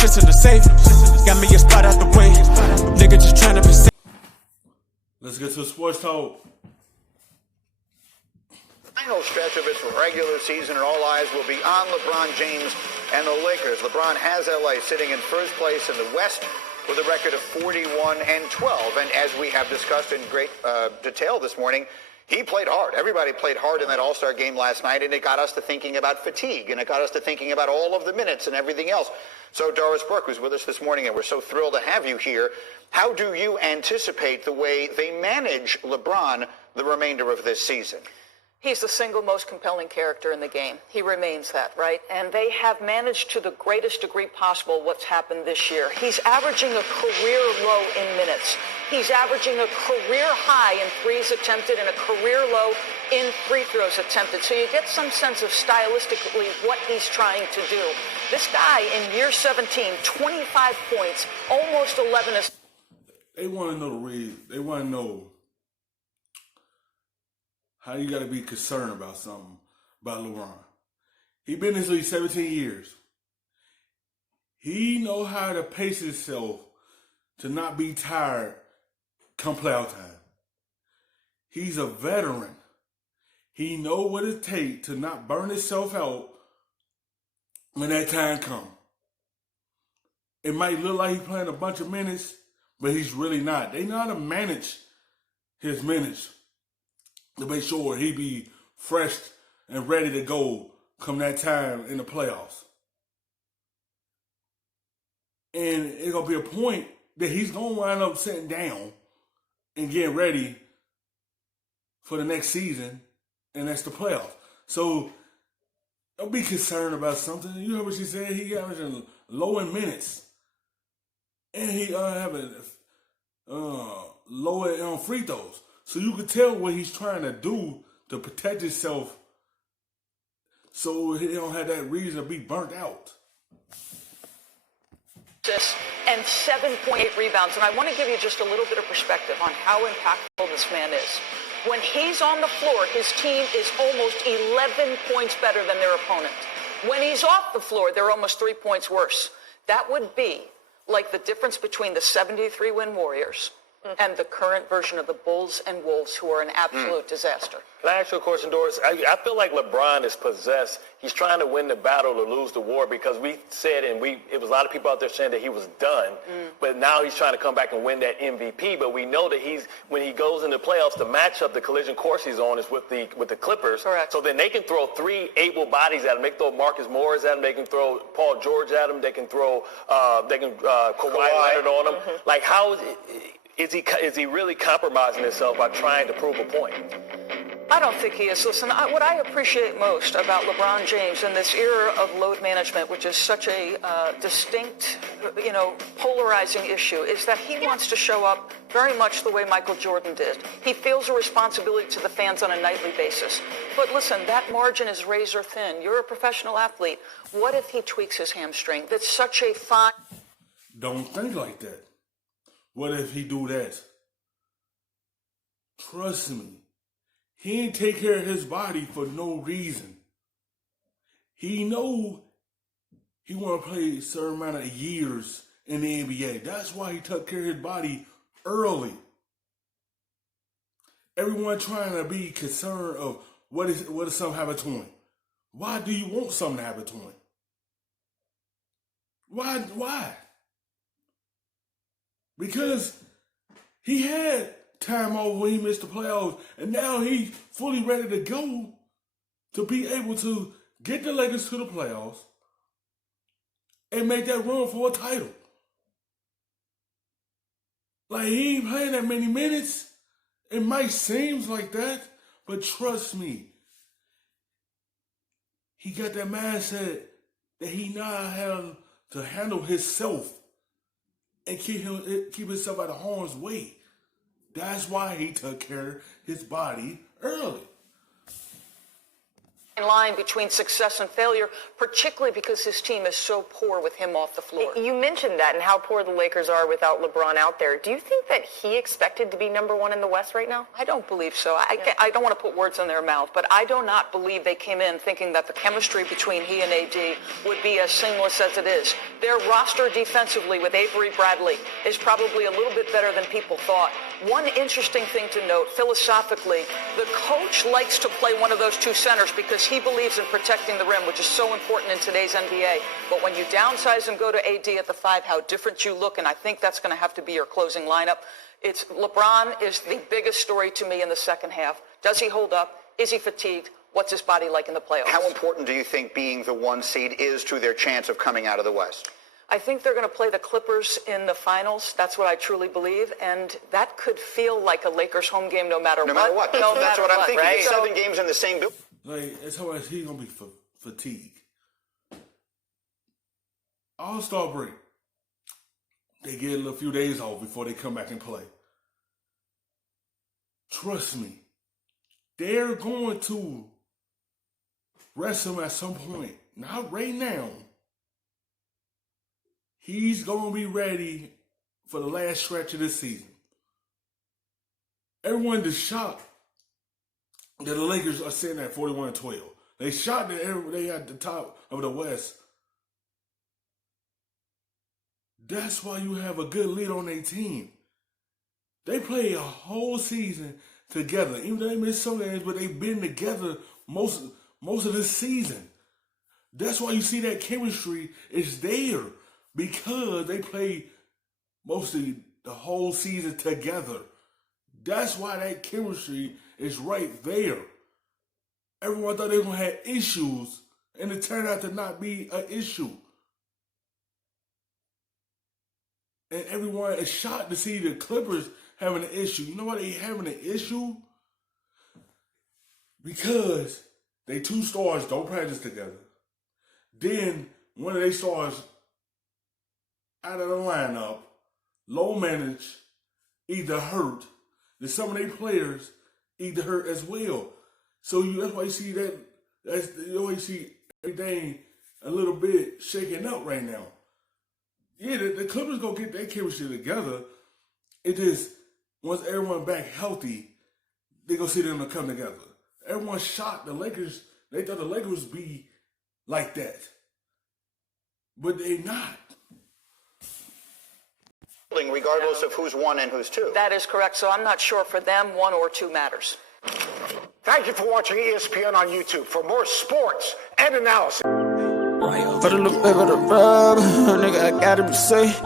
shit's in the safe. Got me a spot out the way. Nigga just tryna be safe. Let's get to sports talk. Final stretch of its regular season, and all eyes will be on LeBron James and the Lakers. LeBron has LA sitting in first place in the West with a record of 41-12. And as we have discussed in great detail this morning, he played hard. Everybody played hard in that All-Star game last night, and it got us to thinking about fatigue, and it got us to thinking about all of the minutes and everything else. So Doris Burke, who's with us this morning, and we're so thrilled to have you here, how do you anticipate the way they manage LeBron the remainder of this season? He's the single most compelling character in the game. He remains that, right? And they have managed to the greatest degree possible what's happened this year. He's averaging a career low in minutes. He's averaging a career high in threes attempted and a career low in free throws attempted. So you get some sense of stylistically what he's trying to do. This guy in year 17, 25 points, almost 11 assists. They want to know the reason. They want to know how you got to be concerned about something about LeBron. He been in this league 17 years. He know how to pace himself to not be tired come playoff time. He's a veteran. He know what it takes to not burn himself out when that time comes. It might look like he's playing a bunch of minutes, but he's really not. They know how to manage his minutes to make sure he be fresh and ready to go come that time in the playoffs. And it's going to be a point that he's going to wind up sitting down and getting ready for the next season, and that's the playoffs. So don't be concerned about something. You heard what she said. He averaging low in minutes. And he having lower on free throws. So you can tell what he's trying to do to protect himself so he don't have that reason to be burnt out. And 7.8 rebounds. And I want to give you just a little bit of perspective on how impactful this man is. When he's on the floor, his team is almost 11 points better than their opponent. When he's off the floor, they're almost 3 points worse. That would be like the difference between the 73-win Warriors and the current version of the Bulls and Wolves, who are an absolute disaster. Can I ask you a question, Doris? I feel like LeBron is possessed. He's trying to win the battle or lose the war, because we said, and it was a lot of people out there saying that he was done, but now he's trying to come back and win that MVP. But we know that when he goes into playoffs, the matchup, the collision course he's on is with the Clippers. Correct. So then they can throw three able bodies at him. They can throw Marcus Morris at him. They can throw Paul George at him. They can throw Kawhi Leonard on him. Like, how is he really compromising himself by trying to prove a point? I don't think he is. Listen, what I appreciate most about LeBron James in this era of load management, which is such a distinct, polarizing issue, is that he wants to show up very much the way Michael Jordan did. He feels a responsibility to the fans on a nightly basis. But listen, that margin is razor thin. You're a professional athlete. What if he tweaks his hamstring? That's such a fine... Don't think like that. What if he do that? Trust me. He ain't take care of his body for no reason. He know he want to play a certain amount of years in the NBA. That's why he took care of his body early. Everyone trying to be concerned of what if something happen to him. Why do you want something to happen to him? Why? Because he had time off when he missed the playoffs, and now he's fully ready to go to be able to get the Lakers to the playoffs and make that run for a title. Like, he ain't playing that many minutes. It might seem like that, but trust me, he got that mindset that he know how to handle himself and keep himself out of harm's way. That's why he took care of his body early. line between success and failure, particularly because his team is so poor with him off the floor. You mentioned that and how poor the Lakers are without LeBron out there. Do you think that he expected to be number one in the West right now? I don't believe so. I don't want to put words in their mouth, but I do not believe they came in thinking that the chemistry between he and AD would be as seamless as it is. Their roster defensively with Avery Bradley is probably a little bit better than people thought. One interesting thing to note, philosophically, the coach likes to play one of those two centers because he believes in protecting the rim, which is so important in today's NBA. But when you downsize and go to AD at the 5, how different you look, and I think that's going to have to be your closing lineup. It's LeBron is the biggest story to me in the second half. Does he hold up? Is he fatigued? What's his body like in the playoffs? How important do you think being the 1 seed is to their chance of coming out of the West? I think they're going to play the Clippers in the finals. That's what I truly believe. And that could feel like a Lakers home game no matter what. No matter what. That's what I'm thinking. Right? 7 games in the same building. Like, that's how he's going to be fatigued. All-Star break. They get a few days off before they come back and play. Trust me, they're going to rest him at some point. Not right now. He's going to be ready for the last stretch of this season. Everyone is shocked that the Lakers are sitting at 41-12. They shocked that they at the top of the West. That's why you have a good lead on their team. They play a whole season together. Even though they missed some games, but they've been together most of the season. That's why you see that chemistry is there. Because they play mostly the whole season together. That's why that chemistry is right there. Everyone thought they were going to have issues, and it turned out to not be an issue. And everyone is shocked to see the Clippers having an issue. You know why they having an issue? Because they 2 stars don't practice together. Then one of their stars out of the lineup, low managed, either hurt, then some of their players either hurt as well. So that's why you see that. That's why you see everything a little bit shaking up right now. Yeah, the Clippers gonna get their chemistry together. It just once everyone back healthy, they gonna see them to come together. Everyone shocked the Lakers. They thought the Lakers would be like that, but they not. Regardless of who's 1 and who's 2. That is correct. So I'm not sure for them 1 or 2 matters. Thank you for watching ESPN on YouTube. For more sports and analysis. Better look back at the rub, nigga, I gotta be safe.